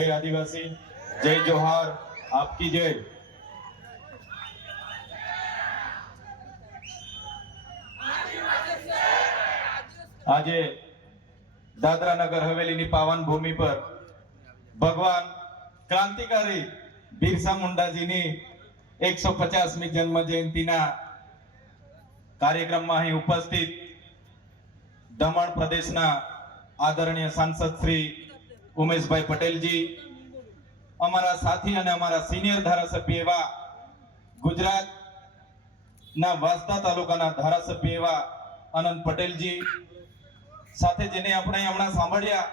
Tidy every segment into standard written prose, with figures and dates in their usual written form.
जय आदिवासी, जय जोहार, आपकी जय। આજે દાદરા નગર હવેલીની પાવન ભૂમિ પર ભગવાન ક્રાંતિકારી બિરસા મુંડાજીની 150મી જન્મ જયંતિના કાર્યક્રમમાં અહીં ઉપસ્થિત દમણ પ્રદેશના આદરણીય સાંસદ શ્રી ઉમેશભાઈ પટેલજી, અમારા સાથી અને અમારા સિનિયર ધારાસભ્ય એવા ગુજરાતના વાંસદા તાલુકાના ધારાસભ્ય એવા અનંત પટેલજી, સાથે જેને આપણે હમણાં સાંભળ્યા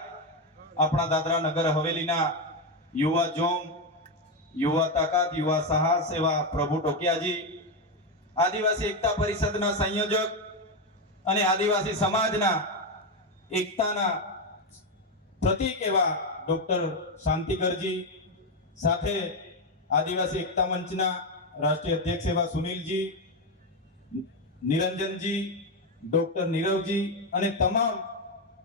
આપણા દાદરા નગર હવેલીના યુવા જોમ, યુવા તાકાત, યુવા સાહસ એવા પ્રભુ ટોકિયાજી, આદિવાસી એકતા પરિષદના સંયોજક અને આદિવાસી સમાજના એકતાના પ્રતીક એવા ડોક્ટર શાંતિકરજી, સાથે આદિવાસી એકતા મંચના રાષ્ટ્રીય અધ્યક્ષ એવા સુનિલજી, નિરંજનજી, ડોક્ટર નીરવજી અને તમામ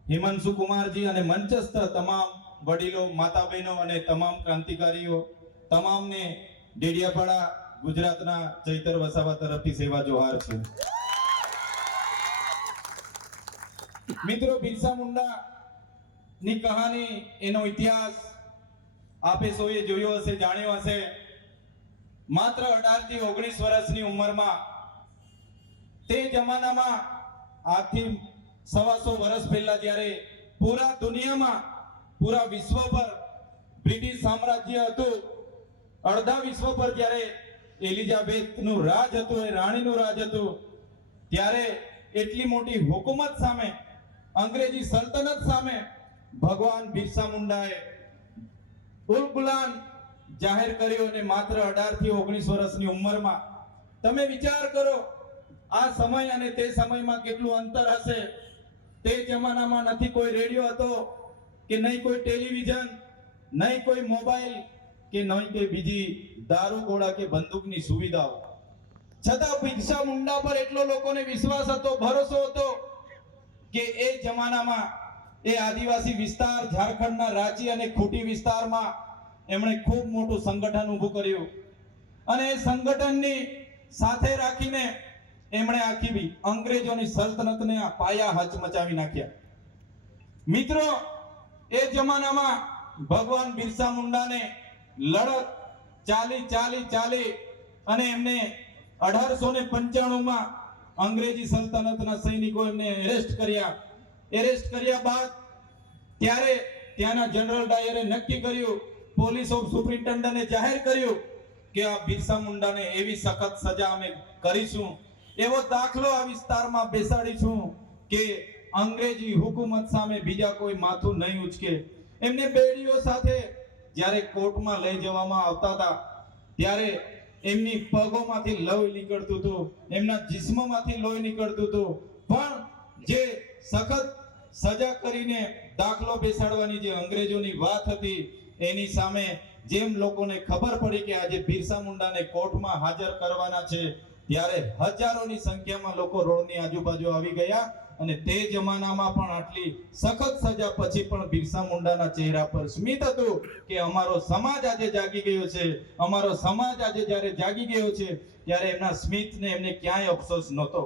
હિમાંશુ કુમારજી અને મંચસ્થ તમામ વડીલો, માતા બહેનો અને તમામ ક્રાંતિકારીઓ, તમામને ડેડિયાપાડા ગુજરાતના ચૈતર વસાવા તરફથી સેવા જોહાર છે। મિત્રો, બિરસા મુંડા ની કહાની, એનો ઇતિહાસ આપે સૌએ જોયો હશે, જાણ્યો હશે। માત્ર 18 થી 19 વર્ષની ઉંમરમાં તે જમાનામાં આજથી 125 વર્ષ પહેલા જ્યારે પૂરા દુનિયામાં, પૂરા વિશ્વ પર બ્રિટિશ સામ્રાજ્ય હતું, અડધા વિશ્વ પર જ્યારે એલિઝાબેથનું રાજ હતું, એ રાણીનું રાજ હતું, ત્યારે એટલી મોટી હુકુમત સામે, અંગ્રેજી સલ્તનત સામે ભગવાન બિરસા મુંડાએ ઉલ ગુલાન જાહેર કર્યો અને માત્ર 18 થી 19 વર્ષની ઉંમરમાં, તમે વિચાર કરો આ સમય અને તે સમયમાં કેટલું અંતર હશે। તે જમાનામાં નથી કોઈ રેડિયો હતો કે નહીં કોઈ ટેલિવિઝન, નહીં કોઈ મોબાઈલ કે નહીં કે બીજી દારૂ ગોળા કે બંદૂકની સુવિધાઓ, છતાં બિરસા મુંડા પર એટલો લોકોને વિશ્વાસ હતો, ભરોસો હતો કે એ જમાનામાં એ આદિવાસી વિસ્તાર, ઝારખંડના રાંચી અને ખૂંટી વિસ્તારમાં એમણે ખૂબ મોટું સંગઠન ઊભું કર્યું અને એ સંગઠનની સાથે રાખીને એમણે આખી અંગ્રેજોની સલ્તનતને પાયા હચમચાવી નાખ્યા। મિત્રો, એ જમાનામાં ભગવાન બિરસા મુંડાને લડત ચાલી અને એમને 1895માં અંગ્રેજી સલ્તનતના સૈનિકો એમને એરેસ્ટ કર્યા બાદ ત્યારે ત્યાંના જનરલ ડાયરે નક્કી કર્યું, પોલીસ ઓફ સુપ્રિન્ટેન્ડન્ટે જાહેર કર્યું કે આ બિરસા મુંડાને એવી સખત સજા અમે કરીશું, એવો દાખલો આ વિસ્તારમાં બેસાડીશું કે અંગ્રેજી હુકુમત સામે બીજા કોઈ માથું નહીં ઉચકે। એમને બેડીઓ સાથે જ્યારે કોર્ટમાં લઈ જવામાં આવતા હતા ત્યારે એમની પગોમાંથી લોહી નીકળતું હતું, એમના જિસ્મમાંથી લોહી નીકળતું હતું, પણ જે સખત સજા કરીને દાખલો બેસાડવાની જે અંગ્રેજોની વાત હતી એની સામે જેમ લોકોને ખબર પડી કે આજે બિરસા મુંડાને કોર્ટમાં હાજર કરવાના છે, ત્યારે હજારોની સંખ્યામાં લોકો રોડની આજુબાજુ આવી ગયા અને તે જમાનામાં પણ આટલી સખત સજા પછી પણ બિરસા મુંડાના ચહેરા પર સ્મિત હતું કે અમારો સમાજ આજે જાગી ગયો છે। અમારો સમાજ આજે જ્યારે જાગી ગયો છે ત્યારે એમના સ્મિતને એમને ક્યાંય અફસોસ નહોતો।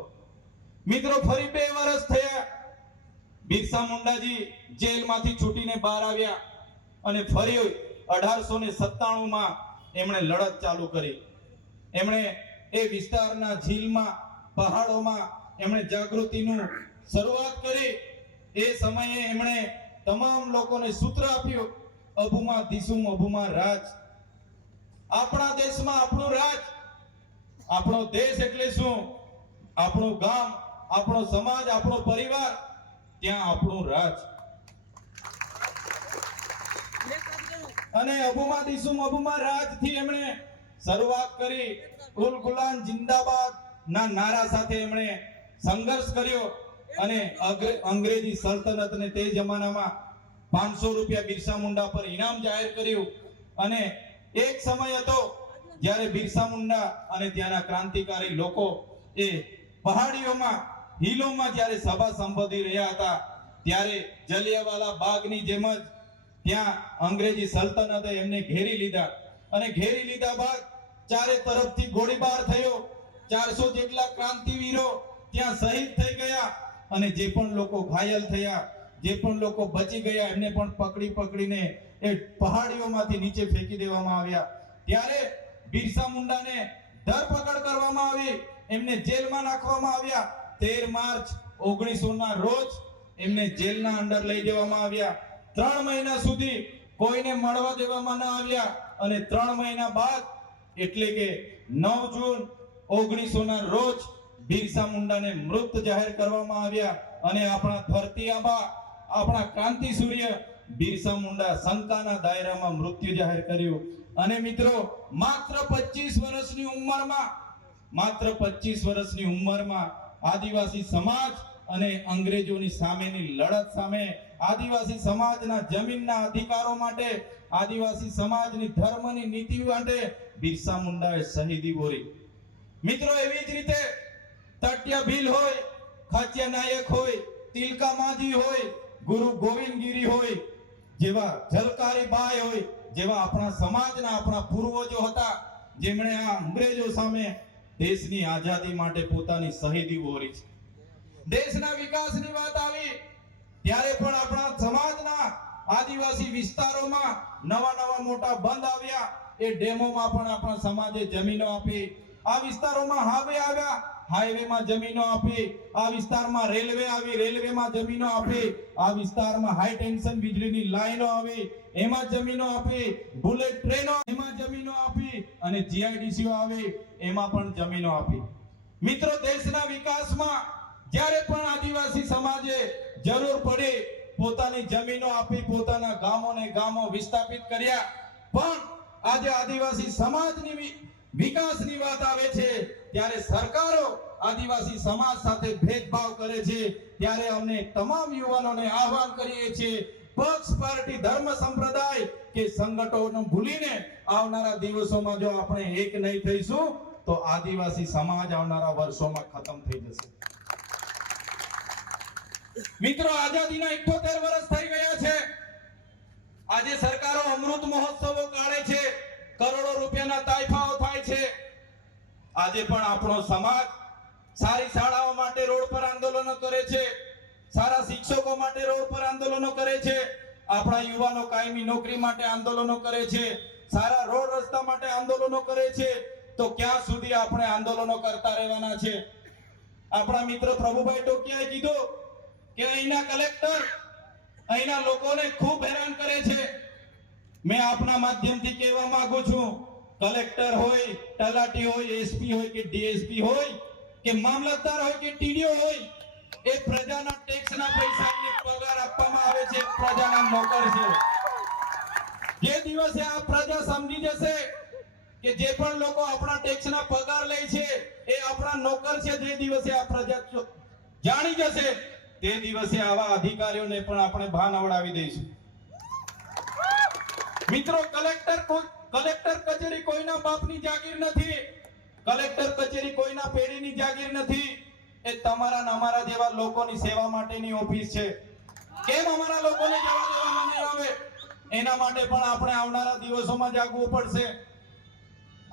મિત્રો, ફરી 2 વર્ષ થયા, બિરસા મુંડાજી જેલમાંથી છૂટીને બહાર આવ્યા અને ફરી 1897માં એમણે લડત ચાલુ કરી। એમણે એ વિસ્તારના ઝીલમાં, પહાડોમાં એમણે જાગૃતિનું શરૂઆત કરી। એ સમયે એમણે તમામ લોકોને સૂત્ર આપ્યું, અભુમાં દિસુમ અભુમાં રાજ, આપણા દેશમાં આપણું રાજ। આપણો દેશ એટલે શું? આપણું ગામ, આપણો સમાજ, આપણો પરિવાર, ત્યાં આપણું રાજ। અને અભુમાં દિસુમ અભુમાં રાજ થી એમણે શરૂઆત કરી। ઉલ ગુલાન જિંદાબાદ ના નારા સાથે એમણે સંઘર્ષ કર્યો અને અંગ્રેજી સલ્તનતને તે જમાનામાં 500 રૂપિયા બિરસા મુંડા પર ઇનામ જાહેર કર્યું। અને એક સમય હતો જ્યારે બિરસા મુંડા અને ત્યાંના ક્રાંતિકારી લોકો એ પહાડીઓમાં, હિલોમાં જ્યારે સભા સંબોધી રહ્યા હતા ત્યારે જલિયાવાલા બાગની જેમ જ ત્યાં અંગ્રેજી સલ્તનતે એમને ઘેરી લીધા અને ઘેરી લીધા બાદ ચારે તરફથી ગોળીબાર થયો. 400 જેટલા ક્રાંતિવીરો ત્યાં શહીદ થઈ ગયા અને જે પણ લોકો ઘાયલ થયા, જે પણ લોકો બચી ગયા એમને પણ પકડીને એ પહાડીઓમાંથી નીચે ફેંકી દેવામાં આવ્યા. ત્યારે બિરસા મુંડાને ધરપકડ કરવામાં આવી, એમને જેલમાં નાખવામાં આવ્યા. 13 માર્ચ 1900 ના રોજ એમને જેલના અંદર લઈ જવામાં આવ્યા. 3 મહિના સુધી કોઈને મળવા દેવામાં ન આવ્યા અને 3 મહિના બાદ એટલે કે 9 જૂન 1900 ના રોજ બિરસા મુંડાને મૃત જાહેર કરવામાં આવ્યા અને આપણા ધરતી આબા, આપણા ક્રાંતિ સૂર્ય બિરસા મુંડા શંકાના દાયરામાં મૃત્યુ જાહેર કર્યું. અને મિત્રો માત્ર 25 વર્ષની ઉંમરમાં આદિવાસી સમાજ અને અંગ્રેજોની સામેની લડત સામે, આદિવાસી સમાજના જમીનના અધિકારો માટે, આદિવાસી સમાજની ધર્મની નીતિ માટે બિરસા મુંડાએ શહીદી બોરી. મિત્રો એવી જ રીતે તટ્યા ભીલ હોય, ખાચિયા નાયક હોય, તિલકા માંઝી હોય, ગુરુ ગોવિંદગીરી હોય, જેવા ઝલકારી બાઈ હોય, જેવા આપણા સમાજના આપણા પૂર્વજો હતા જેમણે આ અંગ્રેજો સામે દેશની આઝાદી માટે પોતાની શહીદી વહોરી છે. દેશના વિકાસની વાત આવી ત્યારે પણ આપણા સમાજના આદિવાસી વિસ્તારોમાં નવા મોટા બંધ આવ્યા. એ ડેમોમાં પણ આપણા સમાજે જમીનો આપી. આ વિસ્તારોમાં હાઈવેમાં જમીનો આપી. આ વિસ્તારમાં રેલવે આવી, રેલવેમાં જમીનો આપી. આ વિસ્તારમાં હાઈ ટેન્શન વીજળીની લાઈનો આવી, એમાં જમીનો આપી. બુલેટ ટ્રેનો, એમાં જમીનો આપી અને જીઆઈડીસીઓ આવી, એમાં પણ જમીનો આપી. મિત્રો દેશના વિકાસમાં જ્યારે પણ આદિવાસી સમાજે જરૂર પડી પોતાની જમીનો આપી, પોતાના ગામો વિસ્થાપિત કર્યા. પણ આજે આદિવાસી સમાજની વિકાસની વાત આવે છે ત્યારે સરકારો આદિવાસી સમાજ સાથે ભેદભાવ કરે છે. ત્યારે અમને તમામ યુવાનોને આહવાન કરીએ છીએ, પક્ષ, પાર્ટી, ધર્મ, સંપ્રદાય કે સંગઠનો ભૂલીને આવનારા દિવસોમાં જો આપણે એક નહીં થઈશું તો આદિવાસી સમાજ આવનારા વર્ષોમાં ખતમ થઈ જશે. મિત્રો આઝાદીના 78 વર્ષ થઈ ગયા છે. આજે સરકારો અમૃત મહોત્સવો કાઢે છે, કરોડો રૂપિયાના તાઇફાઓ થાય છે. આજે પણ આપણો સમાજ સારી શાળાઓ માટે રોડ પર આંદોલનો કરે છે, સારા શિક્ષકો માટે રોડ પર આંદોલનો કરે છે, આપણા યુવાનો કાયમી નોકરી માટે આંદોલનો કરે છે, સારા રોડ રસ્તા માટે આંદોલનો કરે છે. તો ક્યાં સુધી આપણે આંદોલનો કરતા રહેવાના છે? આપણા મિત્ર પ્રભુભાઈ ટોકિયાએ કીધું કે અહીંના કલેક્ટર અહીંના લોકોને ખૂબ હેરાન કરે છે. મેં આપના માધ્યમથી કહેવા માંગુ છું, કલેક્ટર હોય, તલાટી હોય, એસપી હોય કે ડીએસપી હોય કે મામલતદાર હોય કે ટીડીઓ હોય, એ પ્રજાના ટેક્સના પૈસાને પગાર આપવામાં આવે છે, પ્રજાના નોકર છે. જે દિવસે આ પ્રજા સમજી જશે કે જે પણ લોકો આપણા ટેક્સના પગાર લે છે એ આપણા નોકર છે, જે દિવસે આ પ્રજા જાણી જશે તે દિવસે આવા અધિકારીઓને પણ આપણે ભાન આવડાવી દઈશું. મિત્રો કલેક્ટર કચેરી કોઈના બાપની જાગીર નથી, કલેક્ટર કચેરી કોઈના પેઢીની જાગીર નથી. એ તમારા ને અમારા જેવા લોકોની સેવા માટેની ઓફિસ છે. કેમ અમારા લોકોને જવા દેવામાં નહીં આવે? એના માટે પણ આપણે આવનારા દિવસોમાં જાગવું પડશે.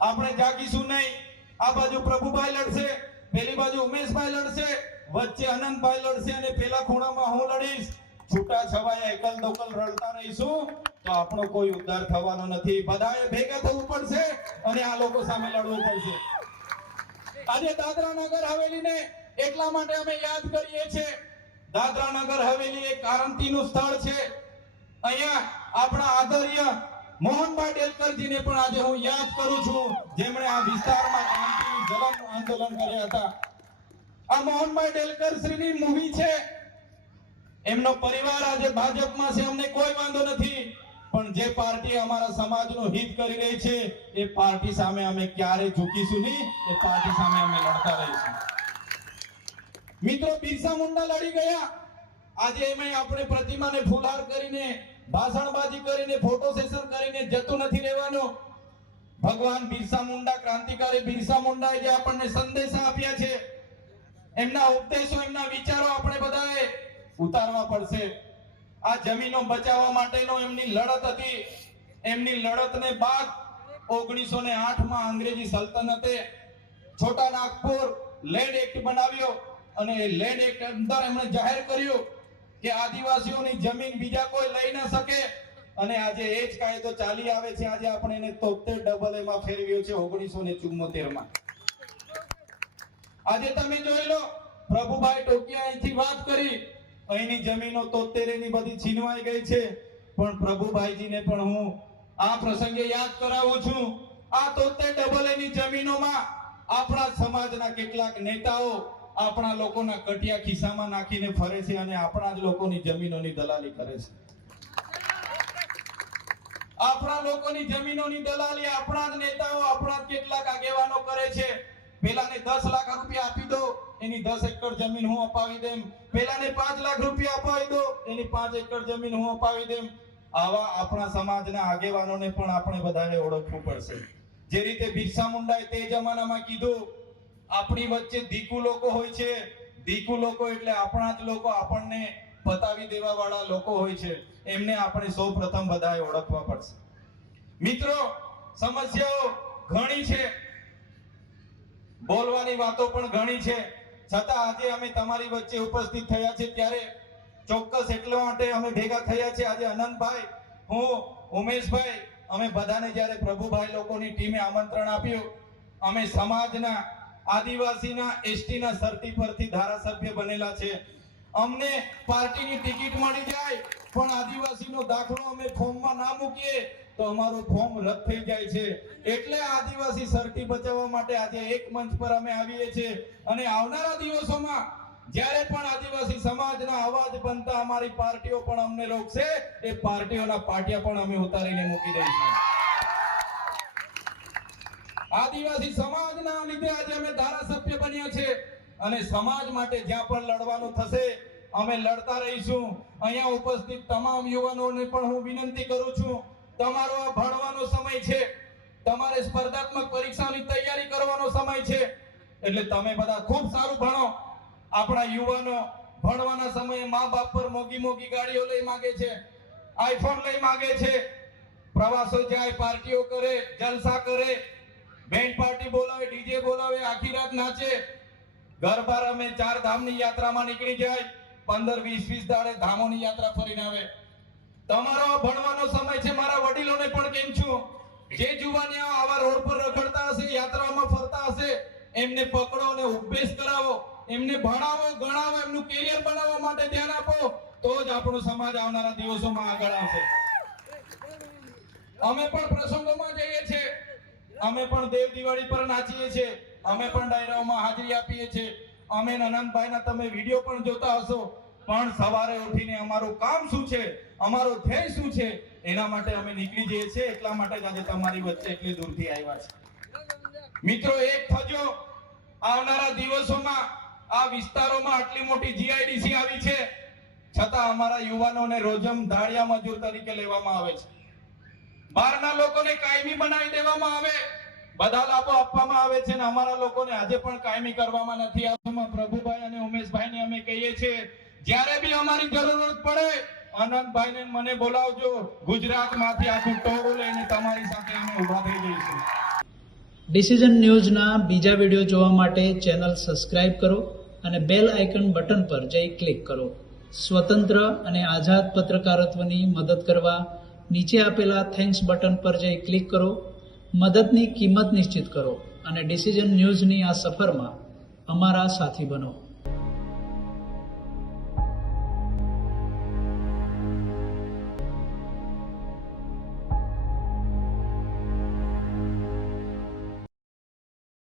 આપણે જાગીશું નહીં, આ બાજુ પ્રભુભાઈ લડશે, પેલી બાજુ ઉમેશભાઈ લડશે, વચ્ચે અનંતભાઈ લડશે અને પેલા ખૂણામાં હું લડીશ. છૂટા છવાયા એકલ દોકલ રડતા રહીશું તો આપણો કોઈ ઉદ્ધાર થવાનો નથી. બધાએ ભેગા થવું પડશે અને આ લોકો સામે લડવું પડશે. આજે દાદરા નગર હવેલીને એટલા માટે અમે યાદ કરીએ છીએ. દાદરા નગર હવેલી એક ક્રાંતિનું સ્થળ છે. અહીંયા આપણા આદરણીય મોહનભાઈ ડેલકરજીને પણ આજે હું યાદ કરું છું, જેમણે આ વિસ્તારમાં ક્રાંતિનું જ્વલંત આંદોલન કર્યા હતા. આ મોહનભાઈ ડેલકર શ્રીની મૂવી છે. એમનો પરિવાર આજે ભાજપમાં છે, અમને કોઈ વાંધો નથી, પણ જે પાર્ટી અમારા સમાજનું હિત કરી રહી છે એ પાર્ટી સામે અમે ક્યારે ઝૂકીશું નહીં, એ પાર્ટી સામે અમે લડતા રહીશું. મિત્રો બિરસા મુંડા લડી ગયા. આજે એમાં આપણે પ્રતિમાને ફૂલહાર કરીને, ભાષણબાજી કરીને, ફોટો સેશન કરીને જતું નથી રહેવાનું. ભગવાન બિરસા મુંડા, ક્રાંતિકારી બિરસા મુંડાએ જે આપણને સંદેશા આપ્યા છે, એમના ઉપદેશો, એમના વિચારો આપણે બધાએ ઉતારવા પડશે. આ જમીનો બચાવવા માટેનો એમની લડત હતી. એમની લડતને બાદ 1908 માં અંગ્રેજી સલ્તનતે છોટા નાગપુર લેન્ડ એક્ટ બનાવ્યો અને લેન્ડ એક્ટ અંદર એમણે જાહેર કર્યું કે આદિવાસીઓની જમીન બીજા કોઈ લઈ ન શકે. અને આજે એ જ કાયદો ચાલી આવે છે. આજે આપણે એને 73 માં ફેરવ્યો છે 1974 માં. આજે તમે જોઈ લો, પ્રભુભાઈ ટોકિયા અહીંથી વાત કરી, અહીંની જમીનો 73 ની બધી છીનવાઈ ગઈ છે. પણ પ્રભુભાઈજીને પણ હું આ પ્રસંગે યાદ કરાવું છું, આ 73 ની જમીનોમાં આપણા સમાજના કેટલાક નેતાઓ આપણા લોકોના કટિયા ખિસ્સામાં નાખીને ફરે છે અને આપણા જ લોકોની જમીનોની દલાલી કરે છે. આપણા લોકોની જમીનોની દલાલી આપણા જ નેતાઓ, આપણા જ કેટલાક આગેવાનો કરે છે. પેલાને 10 લાખ રૂપિયા આપી દો, એની 10 એકર જમીન હું અપાવી દેમ. પેલાને 5 લાખ રૂપિયા અપાવી દો, એની 5 એકર જમીન હું અપાવી દેમ. આવા આપણા સમાજના આગેવાનોને પણ આપણે બધાએ ઓળખવું પડશે. જે રીતે બિરસા મુંડાએ તે જમાનામાં કીધું, આપણી વચ્ચે દીકુ લોકો હોય છે. દીકુ લોકો એટલે આપણા જ લોકો, આપણને પતાવી દેવા વાળા લોકો હોય છે. એમને આપણે સૌપ્રથમ બધાએ ઓળખવા પડશે. મિત્રો, સમસ્યાઓ ઘણી છે, બોલવાની વાતો પણ ઘણી છે, છતાં આજે અમે તમારી વચ્ચે ઉપસ્થિત થયા છે ત્યારે ચોક્કસ એટલા માટે અમે ભેગા થયા છે. આજે અનંતભાઈ, હું, ઉમેશભાઈ, અમે બધાને જ્યારે પ્રભુભાઈ લોકોની ટીમે આમંત્રણ આપ્યું, અમે સમાજના, આદિવાસીના, એસટીના સરતી પરથી ધારાસભ્ય બનેલા છે. અમને પાર્ટીની ટિકિટ મળી જાય પણ આદિવાસીનો દાખલો અમે ફોર્મમાં ના મૂકીએ તો અમારું ફોર્મ રદ થઈ જાય છે. એટલે આદિવાસી સરતી બચાવવા માટે આજે એક મંચ પર અમે આવીએ છીએ. અને આવનારા દિવસોમાં જ્યારે પણ આદિવાસી સમાજના અવાજ બનતા અમારી પાર્ટીઓ પણ અમને રોકશે, એ પાર્ટીઓના પાટિયા પણ અમે ઉતારીને મૂકી દઈશું. આદિવાસી સમાજના લીધે આજે અમે ધારાસભ્ય બન્યા છે અને સમાજ માટે જ્યાં પણ લડવાનું થશે અમે લડતા રહીશું. અહીંયા ઉપસ્થિત તમામ યુવાનોને પણ હું વિનંતી કરું છું, તમારો આ ભણવાનો સમય છે, તમારે સ્પર્ધાત્મક પરીક્ષાની તૈયારી કરવાનો સમય છે, એટલે તમે બધા ખૂબ સારું ભણો. આપણા યુવાનો ભણવાના સમયે મા બાપ પર મોગી મોગી ગાડીઓ લઈ માંગે છે, આઈફોન લઈ માંગે છે, પ્રવાસો જાય, પાર્ટીઓ કરે, જલસા કરે, બેન્ડ પાર્ટી બોલાવે, ડીજે બોલાવે, આખી રાત નાચે, ગરબા રમે, 4 ધામની યાત્રામાં નીકળી જાય, 15-20 દાડે ધામોની યાત્રા ફરીને આવે. તમારો ભણવાનો સમય છે. મારા વડીલોને પણ કેમ છું, જે જુવાનિયા આવા રોડ પર રખડતા હશે, યાત્રામાં ફરતા હશે, એમને પકડો અને ઉપદેશ કરાવો, એમને ભણાવો, ગણાવો, એમનું કેરિયર બનાવવા માટે ધ્યાન આપો, તો જ આપણો સમાજ આવનારા દિવસોમાં આગળ આવશે. અમે પણ પ્રસંગોમાં જઈએ છીએ, અમે પણ દેવ દિવાળી પર નાચીએ છીએ, અમે પણ ડાયરાઓમાં હાજરી આપીએ છીએ, અમે અનંતભાઈના તમે વિડીયો પણ જોતા હશો. પણ સવારે ઉઠીને અમારું કામ શું છે, અમારો ધ્યેય શું છે, એના માટે અમે નીકળી જઈએ છીએ. એટલા માટે જ આજે તમારી વચ્ચે એટલી દૂરથી આવ્યા છે. મિત્રો, એક થજો, આવનારા દિવસોમાં આ વિસ્તારોમાં આટલી મોટી જીઆઈડીસી આવી છે, છતાં અમારા યુવાનોને રોજમ ધાડિયા મજૂર તરીકે લેવામાં આવે છે. બહારના લોકોને કાયમી બનાવી દેવામાં આવે, બધા લાભો આપવામાં આવે છે, અને અમારા લોકોને આજે પણ કાયમી કરવામાં નથી આવતું. પ્રભુભાઈ અને ઉમેશભાઈને અમે કહીએ છીએ, જ્યારે બી અમારી જરૂરત પડે અનંતભાઈને મને બોલાવજો. ગુજરાતમાંથી આખું ટોળું લઈને તમારી સાથે અમે ઊભા થઈ જઈશું. ડિસિઝન ન્યૂઝના બીજા વિડીયો જોવા માટે ચેનલ સબસ્ક્રાઇબ કરો અને બેલ આઇકન બટન પર જઈ ક્લિક કરો. સ્વતંત્ર અને આઝાદ પત્રકારત્વની મદદ કરવા નીચે આપેલા થેન્ક્સ બટન પર જઈ ક્લિક કરો. મદદની કિંમત નિશ્ચિત કરો અને ડિસિઝન ન્યૂઝની આ સફરમાં અમારા સાથી બનો.